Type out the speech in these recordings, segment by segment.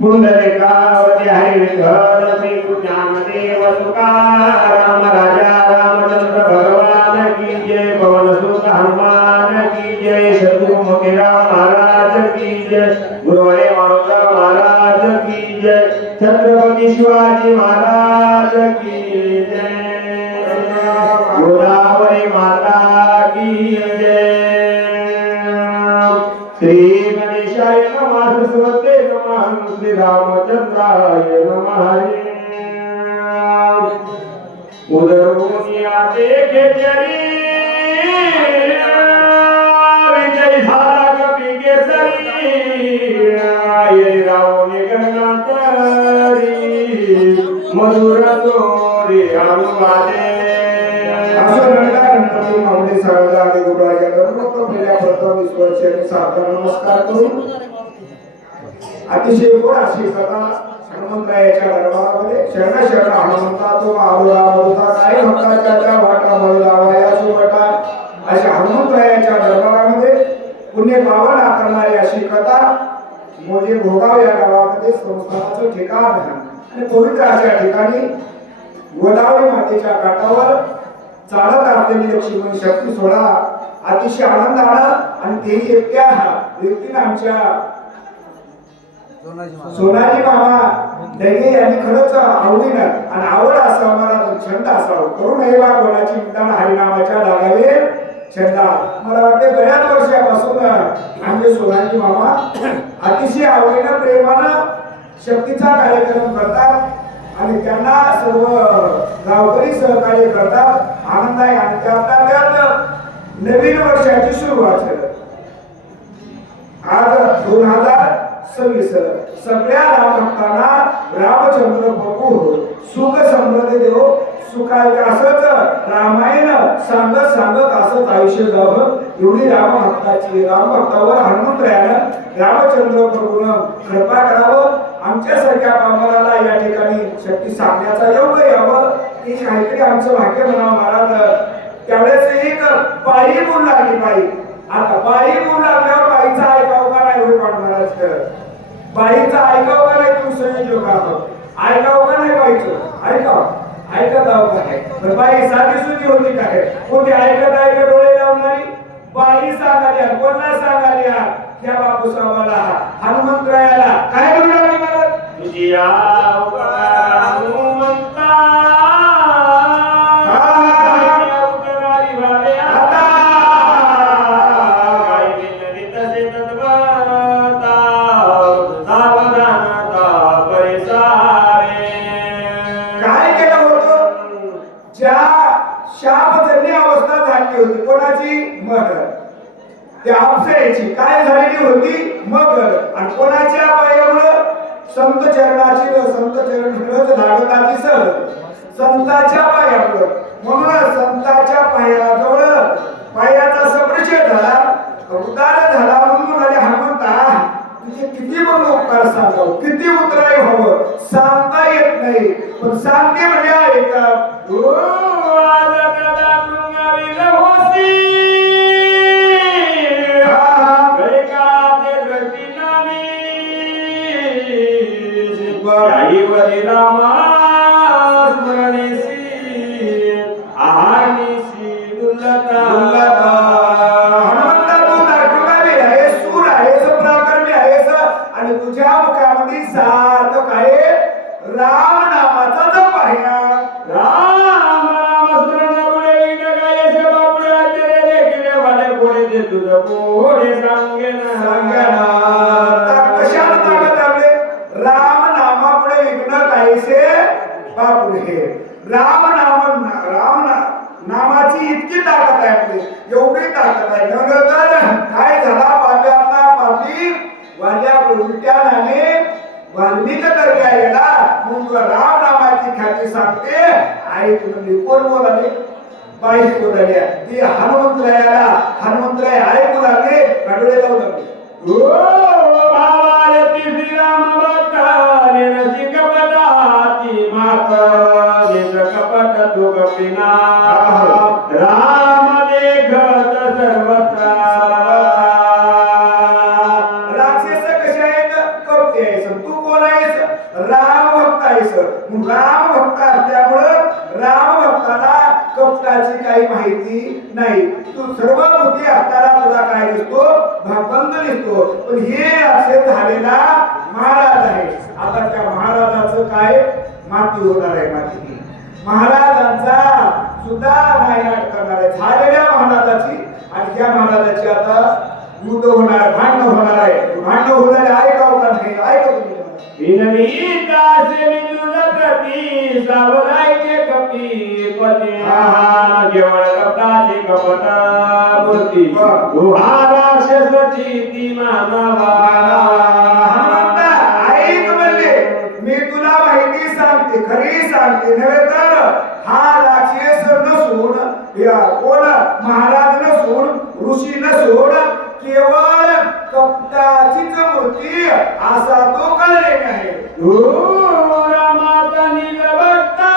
पुंडलिकावती हरी विठ्ठल श्री ज्ञानदेव तुकाराम राजा रामचंद्र भगवान की जय पवन सुत हनुमान की जय सद्गुरु मोतीराम महाराज की जय गुरुवरे मारुतराव महाराज की जय छत्रपति शिवाजी महाराज की जय गोदावरी माता की जय श्री गणेशाय नमः सरस्वते नमः श्री रामचंद्राय नमः उदरोनिया देखे जरी विजय झाला कपी केसरी ये रावणी गंगातरी मधुर जोरी अनुवादे असं गणपती माऊली सारदा आणि गुरुराया गणपती पहिल्या प्रथम ईश्वरचे सादर नमस्कार करू अतिशय गोड अशी कथा हनुमंतरायाच्या दरबारामध्ये शरण शरण हनुमंता तो आलोरा होता काय भक्ताच्या वाटा मळलावाया सुवटा अशा हनुमंतरायाच्या दरबारामध्ये पुण्य पावन करणारी अशी कथा मोजे भोगाव या गावामध्ये संस्थानाचं ठिकाण आहे आणि पवित्र अशा ठिकाणी गोदावरी मातेच्या काठावर चालत आलेली लक्ष्मी शक्ती सोहळा अतिशय आनंदानं आणि तेही एकट्या व्यक्तीने आमच्या सोनाजी मामा दैगे यांनी खरंच आवडीनं आणि आवड असं आम्हाला छंद असावं करून हे बा कोणाची निदान हरिनामाच्या लागावे छंद मला वाटते बऱ्याच वर्षापासून आमचे सोनाजी मामा अतिशय आवडीनं प्रेमानं शक्तीचा कार्यक्रम करतात आणि त्यांना सर्व गावकरी सहकार्य करतात आनंद आहे आणि त्यात नवीन वर्षाची सुरुवात झाली आज 2026 सगळ्या रामभक्तांना रामचंद्र प्रभू सुख समृद्धी देव सुखाय असंच रामायण सांगत सांगत असंच आयुष्य जावं एवढी रामभक्ताची रामभक्तावर हनुमंतरायानं रामचंद्र प्रभूनं कृपा करावं आमच्यासारख्या पामराला या ठिकाणी शक्ती सांगण्याचा योग यावं ही काहीतरी आमचं भाग्य म्हणावं महाराज त्यावेळेस एक बाई बोल लागली बाई आता बाई बोल लागल्यावर बाईचा ऐकावं का नाही होईल महाराज बाईचा ऐकावं का नाही तुम्ही संयोजक आहात ऐकावं का नाही बाईचं ऐकावं ऐकत आहो काय पण बाई साधी सुधी होती काय कोणती ऐकत डोळे लावणारी बाई सांगाली कोणला सांगाली त्या बापू साहेबाला हनुमंतरायाला काय म्हणणार मला तुझी काय झालेली होती मग आणि कोणाच्या पायामुळे संत चरणाची संत चरण लागताची सर संताच्या पायामुळे म्हणून संताच्या पायाजवळ पायाचा संप्रचय झाला उद्धार झाला म्हणून म्हणाले हनुमंता तुझे किती पण उपकार सांगाव किती उतराय व्हावं सांगता येत नाही पण सांगते म्हणजे आहे का नामाची इतकी ताकद आहे आपली एवढी ताकद आहे नगर काय झाला पाप्यातला पापी वाल्या उलट्याने वाल्मिक तर गेला मग राम नामाची ख्याती सांगते आई तुम्ही कोण बोलाले बाई बोलाल्या ती हनुमंतराय ऐकू लागले कडोळे लावू लागले ओ भावाती श्रीराम भक्ताने रसिक पदाती माता कपट दुगपिना राम देखत सर्वत्र राक्षस कशा आहेत कपटे तू कोण आहेस? राम भक्त आहेस. राम भक्त असल्यामुळं राम भक्ताला कपटाची काही माहिती नाही. तू सर्व बुद्धी असताना तुला काय दिसतो? भगवंत दिसतो. पण हे असे झालेला महाराज आहे. आता त्या महाराजाचं काय माती होणार आहे? माती महाराजांचा सुद्धा नायनाट करणार आहे. झालेल्या महाराजाची आणि त्या महाराजाची आता युद्ध होणार, भांडण होणार आहे. भांडण होणारे ऐकावं का नाही? ऐका तुम्ही. केवळ कपटाची कपट मूर्ती राक्षसाची ती मानवा. ऐक म्हणले, मी तुला माहिती सांगते, खरी सांगते नव्हे तर हा राक्षस नसून कोण महाराज नसून ऋषी नसून केवळ कपटाचीच मूर्ती असा तो कळले आहे. रामाचा निजभक्ता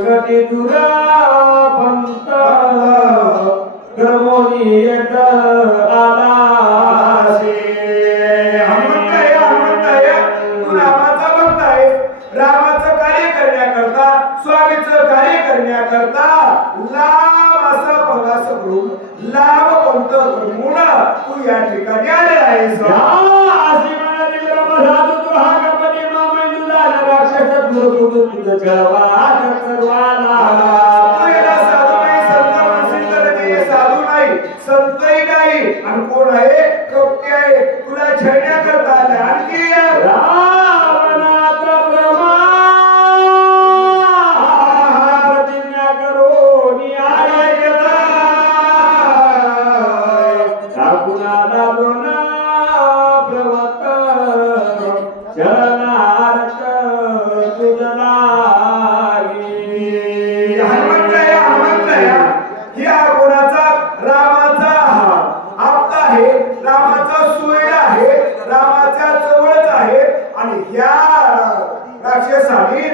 कटी दुरा पंत क्रमोनी येत आला. तू रामाचा भक्त आहे. रामाचं कार्य करण्याकरता, स्वामीचं कार्य करण्याकरता लांब असा प्रवास करून लांब पंत करून तू या ठिकाणी आलेला आहेस. अशी म्हणाली ब्रह्मधातू तू हा गणपती मामेंदू झाला राक्षस दूर सोडून तुझं जळवाद सर्वाला. साधू नाही, संतही नाही, आणि कोण आहे? कपटी आहे. तुला छळण्याकरता आलाय. आणखी रावणाचा ब्रह्मा प्रतिज्ञा करो न्याय केला. ठाकुराला दोना प्रवत चरणार्थ तुझला. रामाचा आप्त आहे, रामाचा सोयरा आहे, रामाच्या जवळच आहे. आणि ह्या राक्षसाने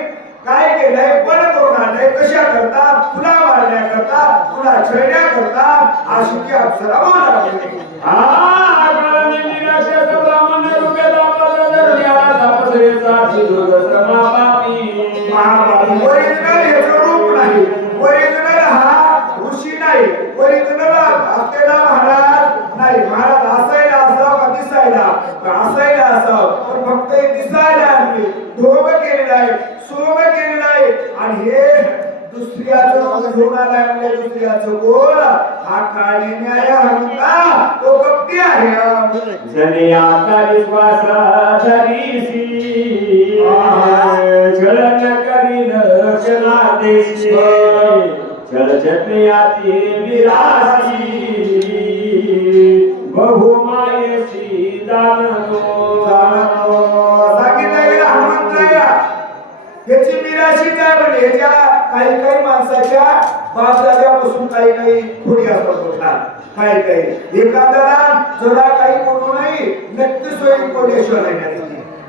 काय केलंय? पण करून आणलंय. कशा करता? तुला मारण्याकरता, तुला छळण्याकरता. अशी की अप्सरा बोलत ओरिजिनल ह्याचं रूप नाही. ओरिजिनल हा ऋषी नाही. ओरिजिनल असलेला महाराज नाही. महाराज असायला असावं का दिसायला? असायला असावं, पण फक्त दिसायला आणली. ढोंग केलेला आहे, सोंग केलेला आहे. आणि हे दुसऱ्याचं घेऊन आलाय. म्हणजे दुसऱ्याचं कोण? हा काळी न्याय म्हणता तो कपटी आहे. जने आता विश्वास धरीसी छळन करीन क्षणादेशी. छळ छटण्याची विरासी बहुमायसी जाणतो. सांगितलं हनुमंतराया याची मिराशी काय म्हणजे ह्याच्या काही माणसाच्या बाजारापासून काही खोडी असतात. काही एखाद्याला जरा काही कोणू नाही, नक्की सोयी कोटेश्वर नाही.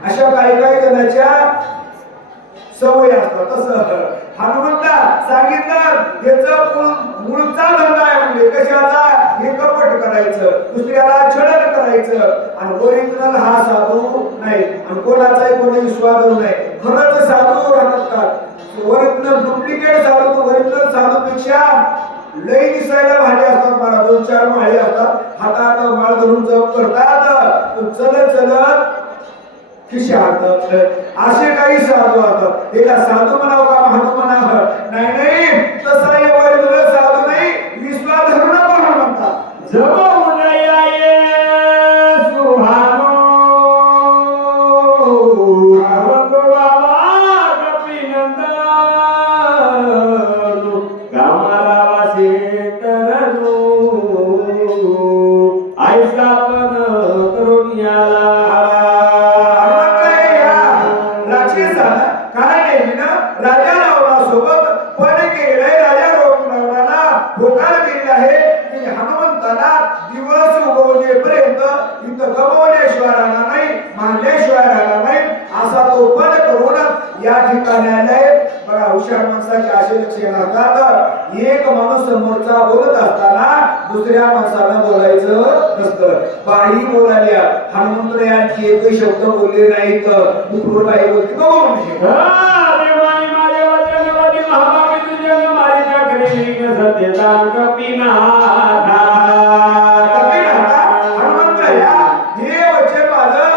अशा काही जणांच्या सवय असतात. तसं हनुमंता सांगितलं याचं मूळचा धंदा आहे. म्हणजे कशाचा? हे कपट करायचं, दुसऱ्याला छळण करायचं. आणि ओरिजिनल हा साधू नाही, आणि कोणाचाही कोणी विश्वास नाही. खरंच साधू राहतात. ओरिजिनल डुप्लिकेट साधू ओरिजिनल साधूपेक्षा लई दिसायला भारी असतात. मला 2-4 माळे असतात, हातात माळ धरून जप करतात. चलत खिशात असे काही साधू असतात. एका साधू म्हणावं का महाधू म्हणावं? नाही, तसा ओरिजिनल साधू नाही. विश्वास धरून पण म्हणतात. जवळ ये सुहानो भगवावा कपिनंदन कामाला वासे तरनो ऐसा पण तरुणियाला. राजा रावणा सोबत पण केलंय. राजा रावणाला होकार दिलेला आहे की हनुमंताला दिवस उगवण्यापर्यंत इथं गमवल्याशिवाय राहणार नाही, मानल्याशिवाय राहणार नाही. असा तो पण करून या ठिकाणी आलाय. बघा हुशार माणसाचे असे लक्षण असतात. एक माणूस समोरचा बोलत असताना दुसऱ्या माणसाला बोलायचं नसतं. बाई बोलाल्या हनुमंतरायांची एकही शब्द बोलले नाहीत. दुसरी बाई बोलते बघू देवानी माझे वचन वादी महाभावी तुझे मारी टाकली सत्यता कपिनाथा हनुमंतराया हे वचन माझं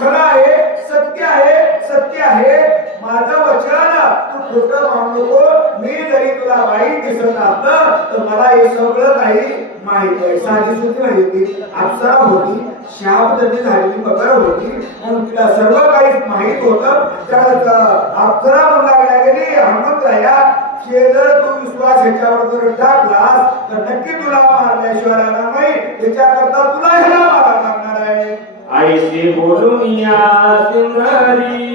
खरं आहे, सत्य आहे, सत्य आहे. माझं वचन तू खोटं मानू नको. मी जरी तुला वाईट दिसत असलं तर मला हे सगळं काही माहित आहे. साधी सुद्धा माहिती अप्सरा होती, शाप त्यांनी झालेली मगर होती म्हणून तिला सर्व काही माहित होतं. त्या अप्सरा म्हणला गेली हनुमंतराया जर तू विश्वास ह्याच्यावर जर टाकलास तर नक्की तुला मारल्याशिवाय राहणार नाही. त्याच्याकरता तुला ह्याला मारा लागणार आहे. ऐसे बोलून या सुंदरी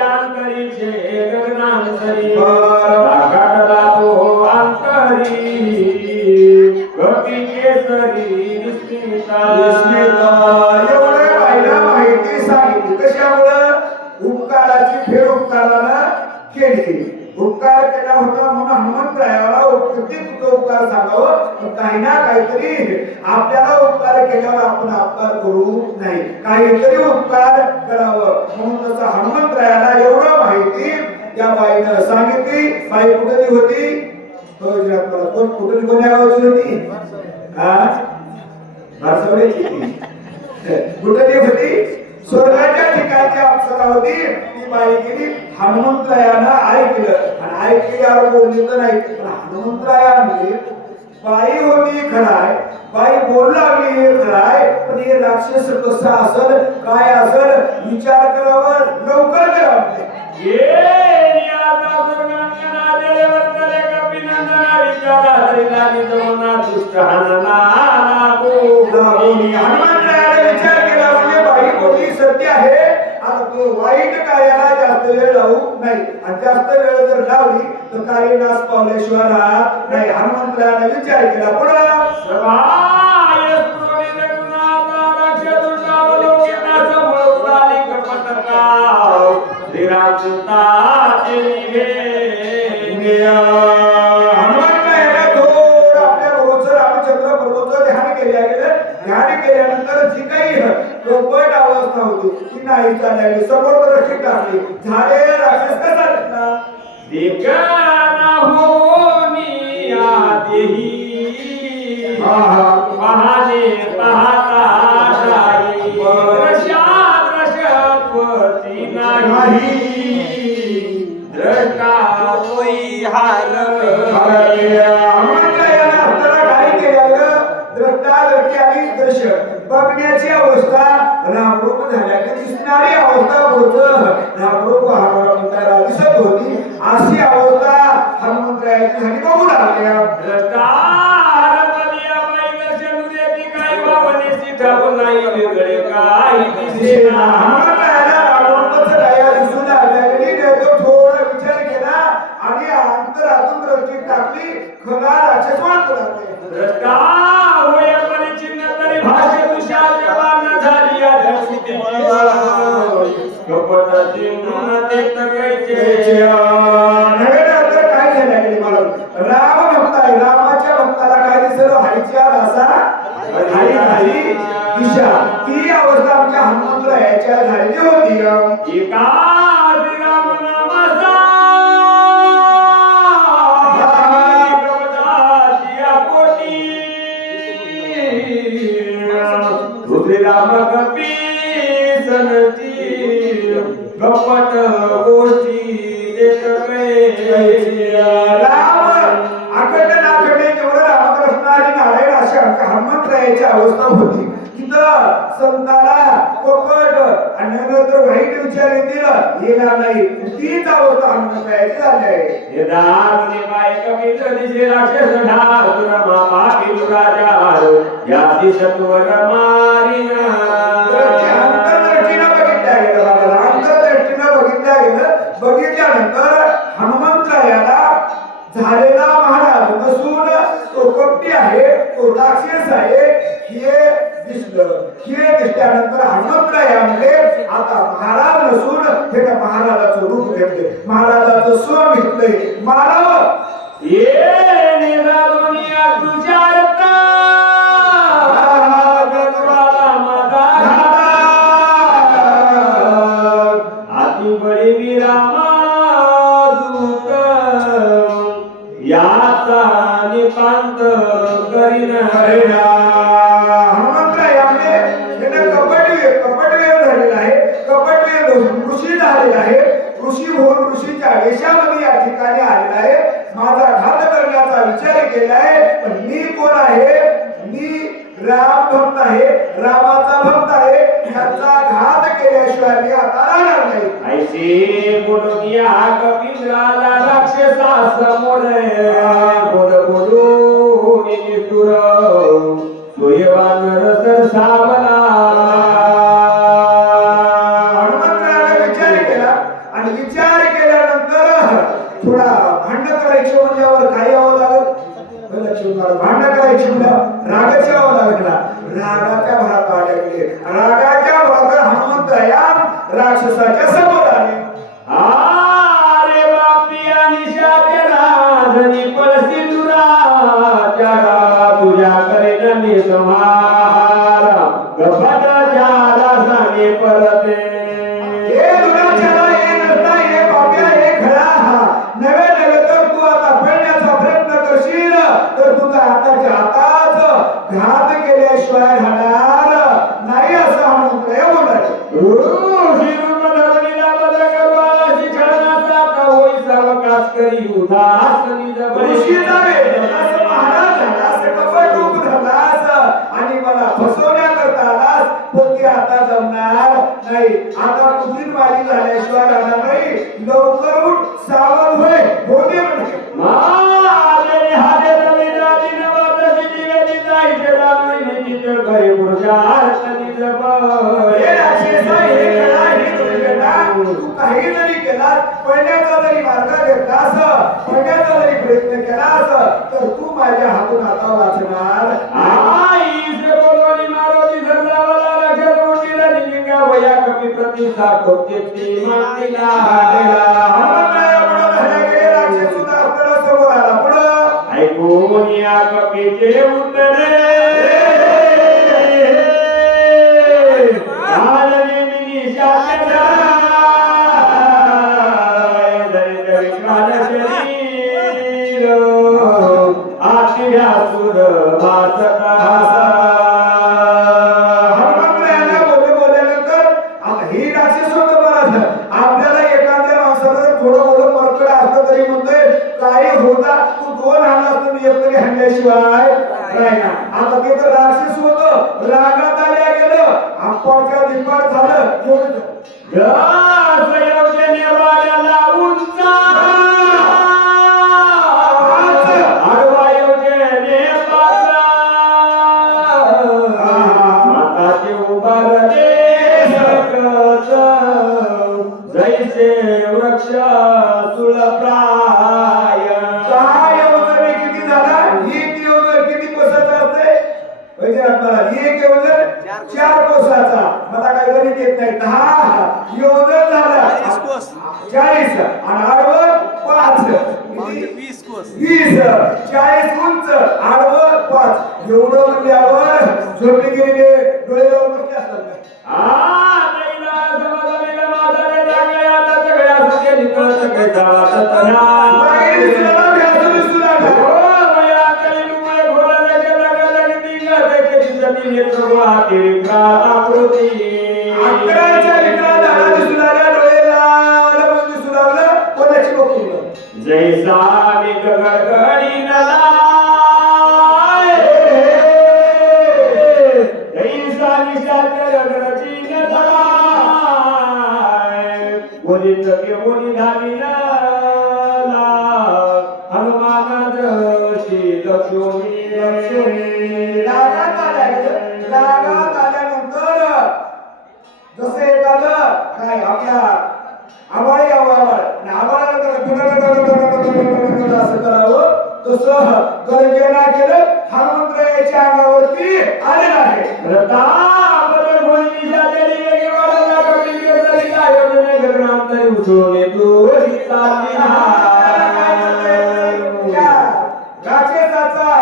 अंतरी छे गगनांतरी रागाडला तो अंतरी कपी केसरी विस्मिता एवढे बाईला माहिती सांगितली. कशामुळं उपकाराची फेड उपकारानं केली. उपकार केला होता म्हणून हनुमंतरायाला किती तुझं उपकार सांगावं. काही ना काहीतरी आपल्याला उपकार केल्यावर आपण अपकार करू नाही, काहीतरी उपकार करावं म्हणून तसं हनुमंतरायाला एवढं माहिती त्या बाईनं सांगितली. बाई कुठली होती? कुठली कोण्या गावची होती? कुठली होती? स्वर्गाच्या ठिकाणची अप्सरा होती. ती बाई गेली हनुमंतरायानं ऐकलं आणि ऐकल्यावर बोलली तर नाही. पण हनुमंतरायाने बाई होती खराय, बाई बोलू लागली हे खराय, पण हे राक्षस कसं असल काय असल विचार करावं, लवकर करावं. हनुमंतरायाने विचार केला म्हणजे बाई बोलली सत्य आहे. आता तो वाईट कार्याला जास्त वेळ लावू नाही आणि जास्त वेळ जर लावली तर कार्य नाश पावल्याशिवाय राहत नाही. हनुमंतरायाने विचार केला पुढं हनुमंतरायाने थोडं आपल्या गुरुचं रामचंद्र प्रभूचं ध्यान केल्या गेलं. ध्यान केल्यानंतर जी काही रोबट अवस्था होती ती नाही चालली. समोर दृष्टी टाकली झाले राक्षस कसा दिसला देखना होनी आदेही पहाने पाहता जाई दृश्यात दृश्यपती नाही द्रष्टा होई हार हनुमंतरायाने आपल्याला काय केलं? द्रष्टा दृष्टी आणि दृश्य बघण्याची अवस्था रामरूप झाल्या की दिसणारी अवस्था पुढचं रामरूप हनुमंतरायाला दिसत होती. अशी अवस्था हनुमंतरायाची झाली. बघू लागल्या हनुमंतरायाला रामरूपच काय दिसू लागल्या गेली. तो थोडा विचार केला आणि अंतरातून दृष्टी टाकली. खरा राक्षस वाटू लागले. काय झालं गेली मला राम भक्त आहे. रामाच्या भक्ताला काय दिसलं? हरीच्या दासा हरी हरी दिशा. ती अवस्था आमच्या हनुमंतरायाच्या झालेली होती. एका राम कपी सनती गपट गोष्टी देत राम आखंड नाखंड जेवढं रामकृष्ण आणि नारायण अशी आमच्या हनुमंतरायाची अवस्था होती. तिथं संताला कोकट आणि नंतर वाईट विचार येणार नाही. तीच अवस्था हनुमंतरायाची झाली आहे. बघितल्यानंतर हनुमंतरायाला झालेला महाराज नसून तो कपटी आहे, तो राक्षस आहे हे दिसलं. हे दिसल्यानंतर हनुमंतरायामध्ये आता महाराज नसून हे त्या महाराजाचं रूप घेतले, महाराजाचं सोन घेतलंय. मानव ये निरा दुनिया तुझ्या रत्ना गगवाला माझा आती बळी विरामा दूत याचा निपांत करीन हरिणा. हनुमंतरायामध्ये त्याने कपटवेर झालेला आहे. कपटवेर ऋषी झालेला आहे. ऋषी होऊन ऋषीच्या वेशामध्ये या ठिकाणी आलेला आहे. माझा घात करण्याचा विचार केलाय, पण मी कोण आहे? मी राम भक्त आहे, रामाचा भक्त आहे. त्याचा घात केल्याशिवाय मी आता राहणार नाही. ऐसे बोलूया कपिंद्राला राक्षसा समोर बोल बोलून निष्ठुर सोयवान रस सावला. हनुमंतरायाने विचार केला आणि विचार केल्यानंतर थोडा भांडण करायचं म्हणल्यावर काय यावं लागल? भांडण करायची म्हणल्यावर रागाच्या यावं लागला. रागाच्या भरात अडकले. रागाच्या भरात हनुमंतराया राक्षसाच्या समोर आले. अरे बापिया निशाच्या राजनी पळसी दुराच्या तुझ्या करे मी तुम्हारा गपट झाला जाणे परते. हे दुराचारा, हे नसता, हे पाप्या, हे खरा. नवे नवे तर तू आता पळण्याचा प्रयत्न करशील तर तुझा आताच्या आताच घात केल्याशिवाय राहणार नाही असं हनुमंतराया म्हणाले. ऋषीचा वेळ असं महाराज झाला, असं कपट रूप झालास आणि मला फसवण्याकरता आलास, पण ते आता जमणार नाही. आता तुझी माझी झाल्याशिवाय राहणार नाही. लवकर उठ, सावध होय, होणे म्हणजे तू काही जरी केलास, पळण्याचा जरी मार्ग घेतलास, पळण्याचा जरी प्रयत्न केलास तर तू माझ्या हातून आता वाचणार. ऐकून या कपीचे उत्तरे आपल्याला एखाद्या माणसाला थोडं बोलून मरकड असलं तरी म्हणतोय काही होता, तू दोन हाणलास तर मी एक तरी हाणल्याशिवाय नाही ना. आता ते तर राक्षस होतं, रागात आल्या गेलं, आपणच्या दिपाट झालं. जैसे वृक्ष तुळप्राय. काय वजन किती झाला? एक वजन किती कोसाचा असते? एक वजन 4 कोसाचा. मला काय गणित येत नाही. 10 वजन झालं 40 आणि आडवं 5 20 40 उंच आडवं 5 एवढं म्हणल्यावर झोपली गेलेले डोळे लावून बसले असतात. जैसा गडगडी जैसा निशाची बोली धावी हनुमान लक्ष्मी रागात आल्यानंतर जसं एखादं काय आपल्या आभाळी आभाळ असं करावं तसं गर्जना केलं हनुमंतरायाच्या अंगावरती आलेलं आहे. प्रताप गोळी झालेली वेगवाडा कमी केली आयोजने गगनांतरी उचलून येतो राक्षसाचा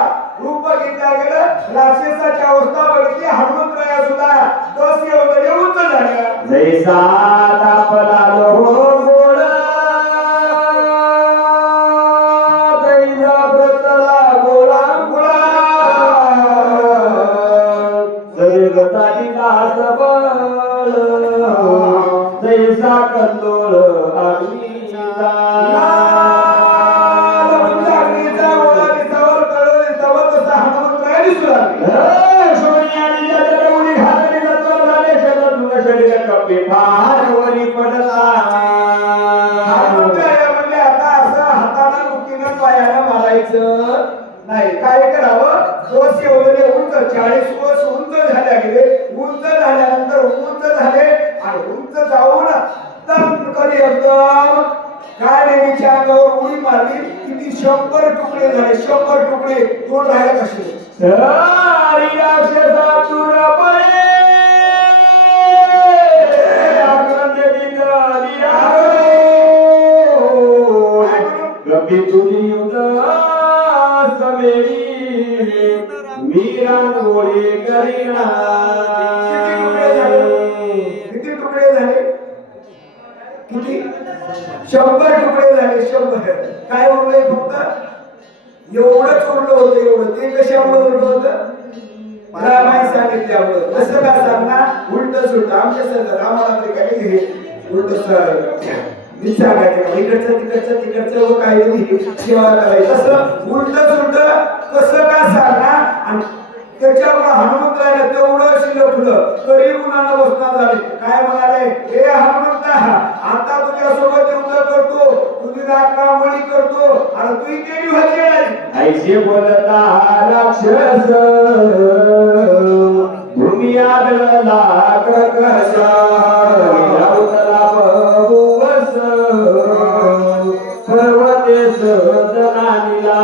रूप बघितला गेलं. राक्षसाची अवस्था बघितली. हनुमंतराया सुद्धा 10 योजने उंच झाल्या. जैसा तापला गोड तैसा प्रतला गोळा गोळा सर्गताची दास बळ जैसा कंदोळ अग्नीचा फारवरी पडला म्हणजे आता असं हाताला मुठीनं पायाला मारायचं नाही. काय करावं? 10 योजने उंच 40 कोस उंच झाल्या गेले. उंच झाल्यानंतर उंच झाले आणि उंच जाऊन दम कधी एकदम काय नेहमीच्या अंगावर उडी मारली. किती 100 तुकडे झाले. 100 तुकडे. 2 राहिले कसे तुझी मीरांगोळी करीना किती तुकडे झाले? किती? 100 तुकडे झाले. 100 काय उरले? फक्त एवढंच उरलं होतं. एवढं ते कशामुळे उरलं होतं? रामायण सांगितल्यामुळं. कसं का सांगणार? उलट सुलट आमच्या सगळं आम्हाला तरी काही हे उलट मी सांगायचं इकडचं तिकडचं व काही सेवा करायचं. तसं उलट सुलट कसं का सांगणार? आणि त्याच्यामुळे हनुमंतरायला तेवढं शिलकलं तरी मुलांना बसणार झाले. काय म्हणाले? हे हनुमंता आता तुझ्यासोबत युद्ध करतो. तुझी राखावणी करतो आणि तू केली होती ऐसे बोलता राक्षस भूमी आदळला कसा पर्वतेश जनानीला.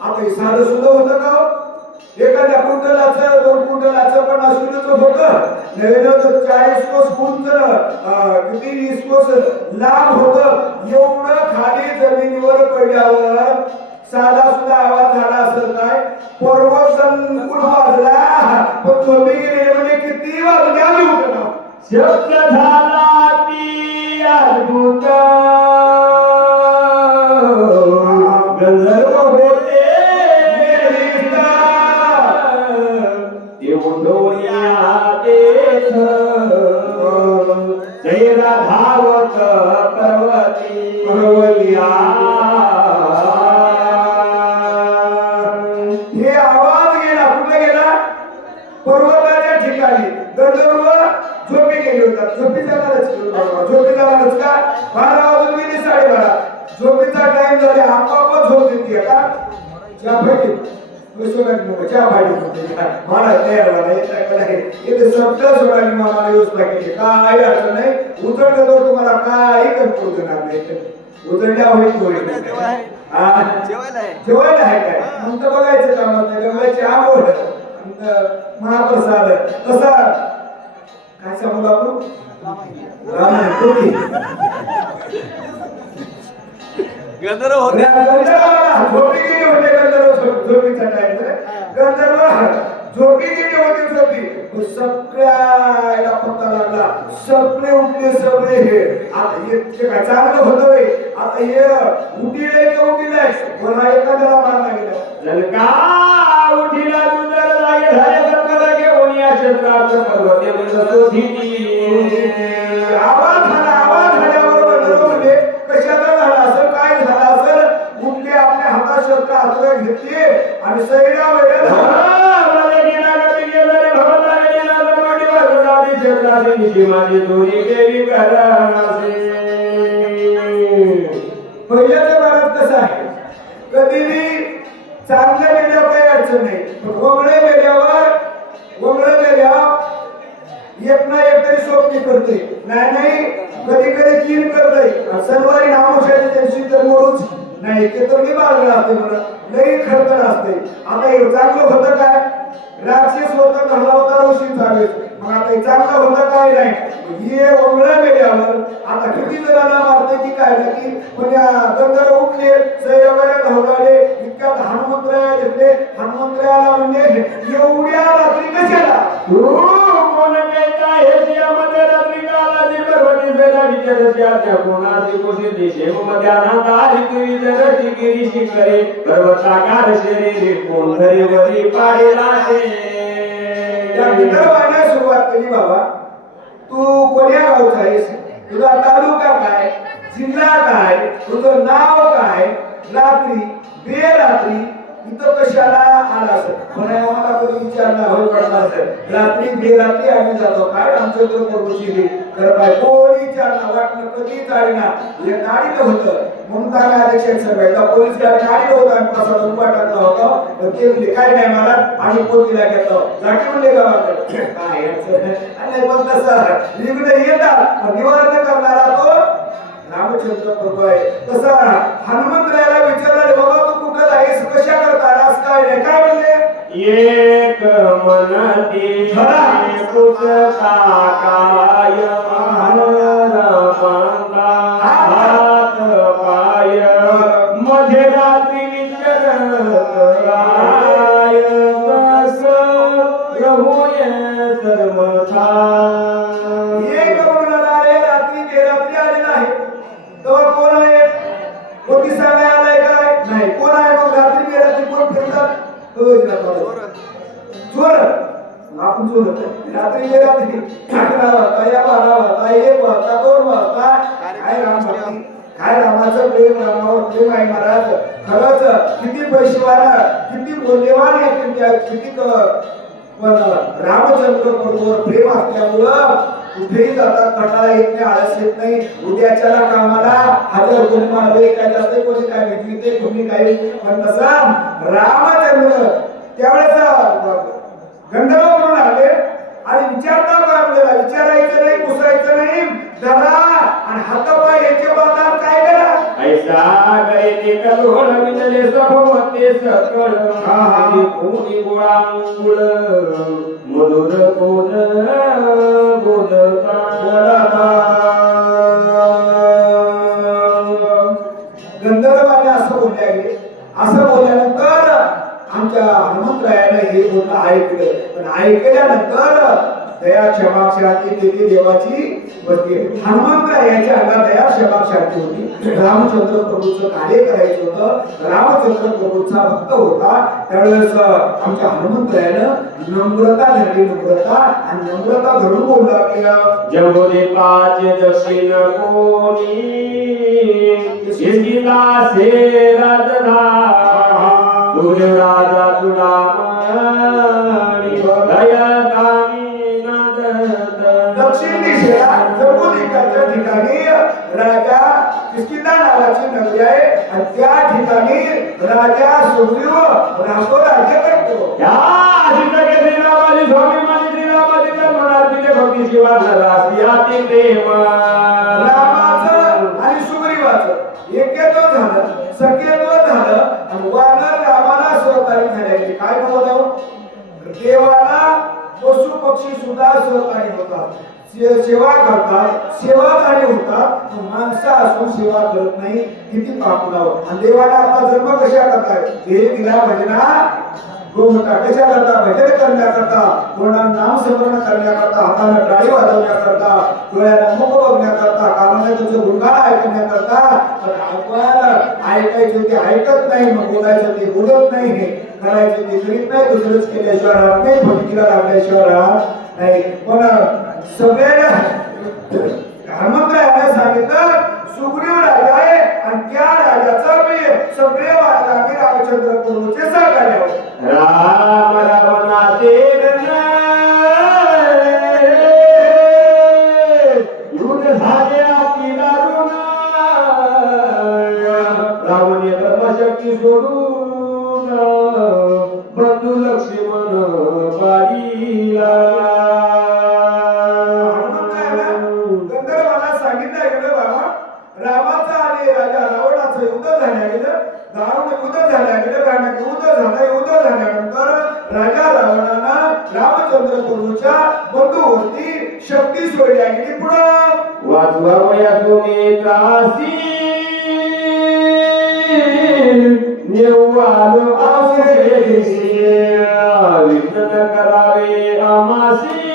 आता साधं सुद्धा होतं का? एखाद्या कुंडलाचं 2 कुंडलाचं पण असूनच होतं. नव्हे तर 40 कोस उंच किती 20 कोस लांब होतं. एवढं खाली जमिनीवर पडल्यावर साधा सुद्धा आवाज झाला असेल काय? पर्वत संकुल वाजला पण झोपी गेले म्हणजे किती वाजले आम्ही उठलो. शब्द झाला ती अद्भुत गंधर्व होते जैरा धावत पर्वती पर्वतिया. हे आवाज गेला कुठे गेला? पर्वताच्या ठिकाणी. गंधर्व झोपी गेले होतात. झोपी जाणारच का? 12 वाजून गेले 12:30. झोपीचा टाइम झाले. आपोआप झोप येते का? चहा पाहिजे चहा पाहिजे मला तयार झाला इथे सगळं सोडायला मला व्यवस्था केली. काही अडचण नाही. उतरतो तुम्हाला काही कमी देणार नाही. उतरल्या होईल जेवायला आहे काय मग तर बघायचं कामात नाही. गंगाची आंघोळ महाप्रसाद कसा काय सांगू आपण गंधर्व होते झोपी गेली होते. झोपीचा टाइम गंधर्व झोपी गेली होती. झोपी सगळ्याला पत्ता लागला. सगळे उठले सगळे. हे आता काय चांगलं होतोय. आता हे उठीले तर उठीलाय मला एखाद्याला मारला गेला. उठीला दुधाला लागे झाले सरकार घेऊन या क्षेत्रात पर्वते आवाज झाल्याबरोबर म्हणजे कशाचा झाला असेल? काय झाला असेल? उठले आपल्या हातात शस्त्र आश्रय घेतले आणि सैन्या पहिल्याच्या काळात कसं आहे? कधीही चांगल्या मेल्यावर काही अडचण नाही. वगळे मेल्यावर एक ना एक तरी सोपी करते. नाही कधी कधी कीन करतय शनिवारी नामोशाच्या दिवशी तर मोडूच नाही ते तर मी बाजूला असते मला लई खडतर असते. आता हे चांगलं होतं काय राक्षस होतं घडला होता ऋषी चालेल मग आता हे चांगलं होतं काय नाही हे वंगळा मेल्यावर आता किती जणांना मारते की काय नाही की म्हणजे गंधर्व उठले सैरवऱ्या धावले इतक्यात हनुमंतराया घेतले हनुमंतरायाला म्हणजे एवढ्या रात्री कशाला कोण बेटा हे यामध्ये रात्री कालाची पर्वती सैरा विचारस्या कोणाची कोशी दिशे मध्ये आनंदारी तुई जरती गिरी शिखरे पर्वताकार शरीरे कोण घरी वरी पाडेला त्या विदर्भाने सुरुवात केली बाबा. तू कोण्या गावचा आहेस तुझा तालुका काय जिल्हा काय तुझं नाव काय रात्री बेरात्री इथं कशाला आलास म्हणे आम्हाला कोणी विचारला होय पडला असेल रात्री बेरात्री आम्ही जातो काय रामचंद्र प्रभूची खरं काय कोणी विचारला वाटलं कधी चालना हे गाडीला होतं म्हणून आम्ही अध्यक्ष सगळ्याला पोलीस गाडी गाडीला होता आणि प्रसाद उभा टाकला होता ते म्हणले काय नाही मला आम्ही पोतीला घेतो जाती म्हणले गावाकडे काय आणि पण तसं निघणं येतात निवारण करणारा तो रामचंद्र प्रभू आहे. तसा हनुमंतरायाला विचारले बाबा तू कुठं आहेस कशा करता आलास काय नाही काय म्हणले एक मनती पुस्तका काय हात पाय मध्यरात्री विचाराय कस रहुये सर्वथा एक म्हणणारे रात्री बेरात्री आले नाही तर कोण आहे कोणी सांगाय आलाय काय नाही कोण आहे मग रात्री बेरात्री कोण फिरतात चोर आपण चोर रात्री बेरात्री 11 वाजता या 12 वाजता 1 वाजता 2 वाजता काय राम भक्ती काय रामाचं प्रेम रामावर प्रेम आहे महाराज खरंच किती पैसेवाला किती मूल्यवान आहे किती पण रामचंद्र प्रभूवर प्रेम असल्यामुळं कुठेही जातात कंटाळा येत नाही आळस येत नाही उद्याच्याला कामाला हजर कोणी मारले काय जाते कोणी काय विकते कोणी काय पण तसा रामचंद्र त्यावेळेस गंधर्व म्हणून आले आणि विचारता का आपल्याला विचारायचं नाही पुसायचं नाही धरा आणि हातपाय याचे बाजार काय करा ऐसा गए ते कलोळ मिळले सभवते सकळ कोणी गोळांगुळ मधुर कोण बोलता गंधर्वाने असं बोलले आहे असं बोलल्यानंतर आमच्या हनुमंतरायाने हे बोलणं ऐकलं पण ऐकल्यानंतर दया क्षमा शांती देवी देवाची वस्ती हनुमंतरायाच्या अंगात दया क्षमा शांती होती रामचंद्र प्रभूचं कार्य करायचं होतं रामचंद्र प्रभूचा भक्त होता त्यावेळेस आमच्या हनुमंतरायानं नम्रता धरली नम्रता आणि नम्रता धरून बोलू लागल्या जगोदे पाच दक्षिण कोणी इसकीला से राजधा तुझे राजा तुला मणी दया कामी नंदत दक्षिण दिशेला जम्बूद्वीपाच्या ठिकाणी राजा किष्किंधा नावाची नगरी आहे आणि त्या ठिकाणी राजा सुग्रीव रामो राज्य करतो या आदित्य श्रीरामाजी स्वाभिमानी श्रीरामाजी मनातील भक्ती शिवा रासियाती प्रेम रामाचं आणि सुग्रीवाचं एकेत्व झालं सखेत्व झालं आणि वानर रामाला सहकारी झाले काय बोलावं देवाला पशु पक्षी सुद्धा सहकारी होतात सेवा करतात सेवादारी होतात माणसं असून सेवा करत नाही किती पाप लावं आणि देवाला आपला जन्म कशा करताय हे दिला भजना गोमटा कशा करता भजन करण्याकरता कोणाला नाम स्मरण करण्याकरता हाताने टाळी वाजवण्याकरता डोळ्याला मुख बघण्याकरता कानाने त्याचं गुणगान ऐकण्याकरता पण आपण ऐकायचं ते ऐकत नाही मग बोलायचं ते बोलत नाही हे करायचं ते करीत नाही दुसरंच केल्याशिवाय राहत नाही भक्तीला लागल्याशिवाय राहत नाही पण सगळ्यांना हनुमंतरायाने सांगितलं सुग्रीव राजा आहे आणि त्या राजाचा मी सगळे वारकरी रामचंद्र प्रभूचे सहकार्य आहोत राम रावणाचे युद्ध झाले अति दारुण रावणे धर्मशक्ती सोडून बंधू लक्ष्मण पाडीला गंधर्वाला सांगितलं झाल्या गेलं दारूने उदय झाल्या गेलं कारण की उदय झाल्यानंतर राजा रावणानं रामचंद्र प्रभूच्या बंधूवरती शक्ती सोडल्या गेली पुढं वाचवावया तुम्ही त्रासी निवालो अवशेषी विघ्न करावे आमासी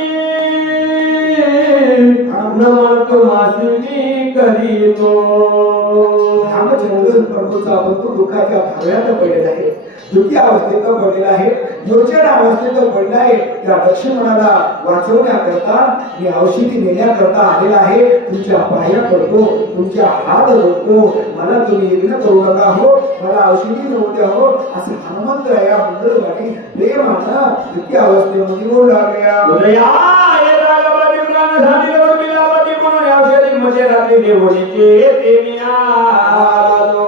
नमन तुम्हासी मी करीतो रामचंद्र प्रभूचा बंधू दुःखाच्या भाव्यात पडलेला आहे दुःखी अवस्थेत पडलेला आहे मूर्छित अवस्थेत पडला आहे त्या लक्ष्मणाला वाचवण्याकरता मी औषधी नेण्याकरता आलेला आहे तुमच्या पाया पडतो तुमच्या हात जोडतो मला तुम्ही यज्ञ करू नका हो मला औषधी मिळू द्या हो असं हनुमंत या मंगलवाणी प्रेमानं दुःखी अवस्थेमध्ये बोलू लागल्या उदया हे रागवादी प्राण झालेलं मिलावती म्हणून औषधी मध्ये रात्री देवणीचे ते मी आलो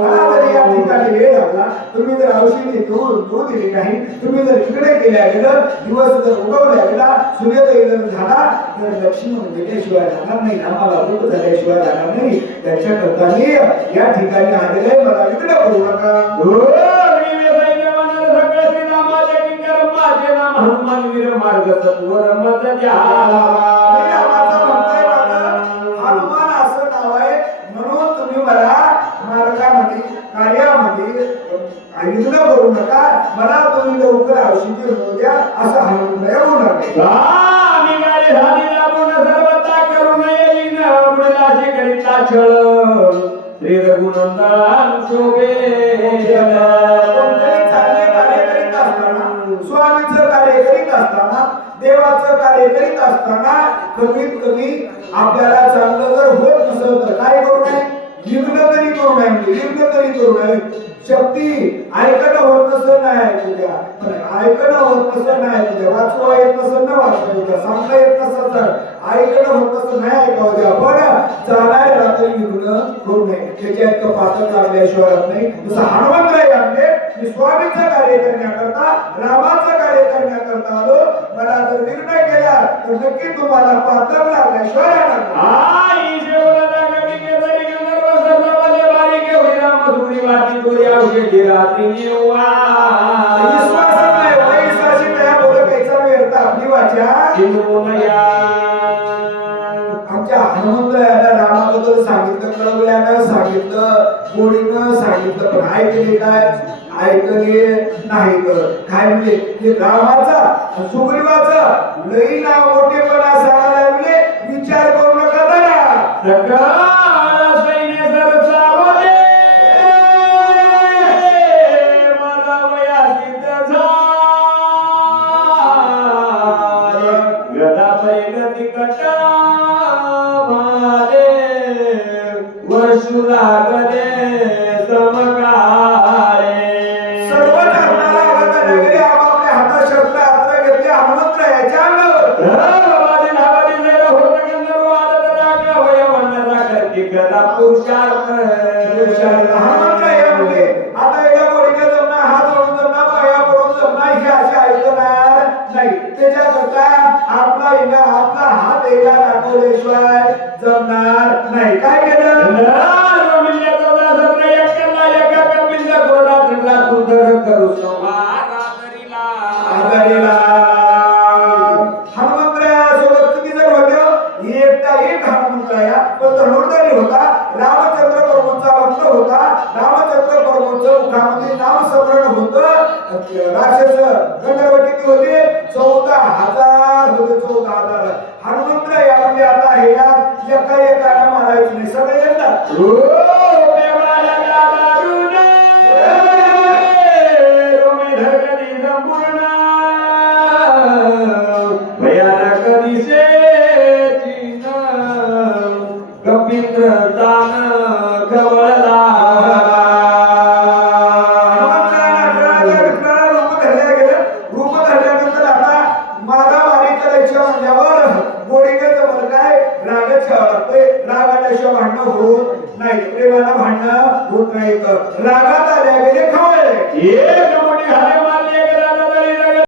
मला जर या ठिकाणी वेळ लागला तुम्ही जर औषधी दूर दिली नाही तुम्ही जर इकडे केल्या गेलं दिवस जर उगवल्या गेला सूर्योदय जर झाला तर लक्ष्मण गेल्याशिवाय जाणार नाही आम्हाला दूर झाल्याशिवाय जाणार नाही त्याच्याकरता मी या ठिकाणी आलेले मला इकडे करू नका हनुमान वीर मार्ग सत्वर मत हनुमान असं नाव आहे म्हणून तुम्ही मला मार्गामध्ये कार्यामध्ये युद्ध करू नका मला तुम्ही लवकर औषधी मिळू द्या असं हनुमान होणार नाही निघाले झाली लागून सर्वता करू नये मृदाशी करिता छळ श्री रघुनंदन शोभे कोणतरी चांगले कार्य करीत असताना स्वामीचं कार्य करीत असताना देवाचं कार्य करीत असताना कमीत कमी आपल्याला चांगलं जर होत नसेल तर काय करू नये युद्ध तरी करू नये युद्ध तरी करू नये शक्ती ऐकणं होत नसं नाही ऐकू द्या पण ऐकणं होत नसं नाही ऐकू द्या वाचवा येत नसं न वाचवा द्या सांगता येत नसं तर ऐकणं होत नसं नाही ऐकावं द्या पण चालाय रात्री युद्ध करू नये त्याच्या इतकं पात्र लागल्याशिवाय राहत नाही जसं हनुमंतराय आणले मी स्वामीचं कार्य करण्याकरता रामाचं कार्य करण्याकरता आलो मला जर निर्णय केला तर नक्की तुम्हाला पात्र लागल्याशिवाय राहणार आई जेवला गमी के जरी गंधर्व सर्वले बारी के होई राम सुरी वाटी तोरी औषधी रात्री निवा विश्वास नाही वैश्वासी त्या बोल कायचा व्यर्थ आपली वाचा शिवमया आमच्या हनुमंतरायाला रामाबद्दल सांगितलं कळवल्यानं सांगितलं गोडीनं सांगितलं पण ऐकले काय ऐकले नाही तर काय म्हणजे हे रामाचा सुग्रीवाचा लई नाव मोठेपणा सांगायला लागले विचार करू नका जरा सकाळ सैन्य सरसावले मला वयातीत झाले गदा पैगती कटा भाले वर्षू लागले समकाळे सर्व धर्माला आवडता नगरी आपापल्या हातात शस्त्र हातात घेतले हनुमंतरायाच्या अंगावर हनुमंतराय म्हणले आता एका गोडीने जमणार हात ओढून जमणार पाया पडून जमणार हे असे ऐकणार नाही त्याच्याकरता आपला हात एका दाखवल्याशिवाय जमणार नाही काय केलं हनुमंतरायासोबत किती जण होते एकटा एक हनुमंतराया पण धनुर्धरी होता रामचंद्र प्रभूंचा भक्त होता रामचंद्र प्रभूंचं मुखामध्ये नाम स्मरण होतं राक्षस गंधर्व किती होते 14,000 होते 14,000 हनुमंतराया म्हणजे आता हे एका एकाला मारायचं नाही सगळे येतात रागात आल्या गेले खवळले एक मोठी हाले